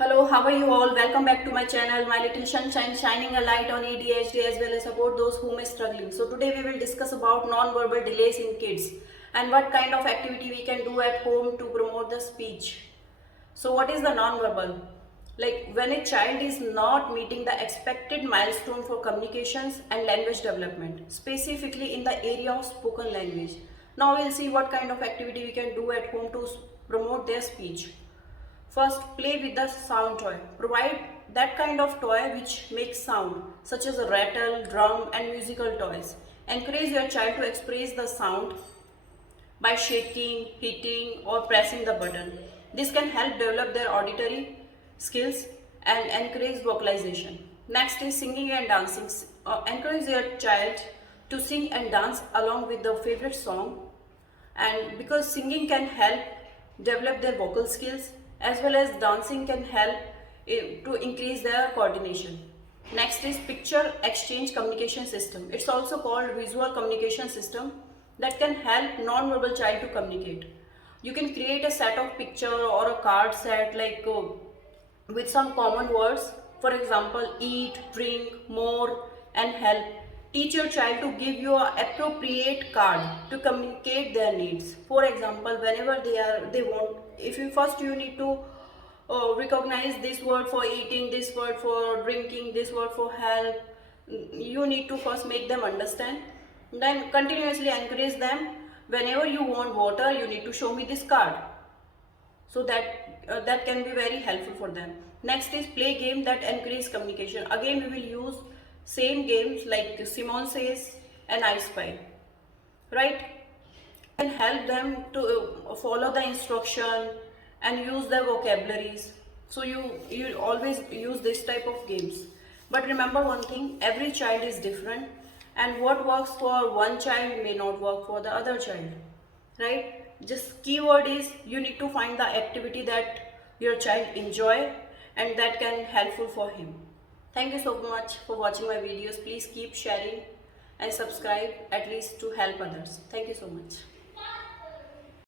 Hello, how are you all? Welcome back to my channel, My Little Sunshine, shining a light on ADHD as well as support those whom is struggling. So today we will discuss about non-verbal delays in kids and what kind of activity we can do at home to promote the speech. So what is the non-verbal? Like when a child is not meeting the expected milestone for communications and language development, specifically in the area of spoken language. Now we'll see what kind of activity we can do at home to promote their speech. First, play with the sound toy. Provide that kind of toy which makes sound, such as a rattle, drum, and musical toys. Encourage your child to express the sound by shaking, hitting, or pressing the button. This can help develop their auditory skills and encourage vocalization. Next is singing and dancing. Encourage your child to sing and dance along with the favorite song, and because singing can help develop their vocal skills as well as dancing can help to increase their coordination. Next is picture exchange communication system. It's also called visual communication system that can help non-verbal child to communicate. You can create a set of picture or a card set like with some common words, for example eat, drink, more, and help. Teach your child to give you an appropriate card to communicate their needs. For example, whenever they want, if you first you need to recognize this word for eating, this word for drinking, this word for help. You need to first make them understand, then continuously encourage them. Whenever you want water, you need to show me this card, so that can be very helpful for them. Next is play game that encourage communication. Again we will use same games like Simon Says and I Spy, right? Can help them to follow the instruction and use their vocabularies. So you always use this type of games. But remember one thing, every child is different, and what works for one child may not work for the other child, right? Just keyword is you need to find the activity that your child enjoy and that can helpful for him. Thank you so much for watching my videos. Please keep sharing and subscribe at least to help others. Thank you so much.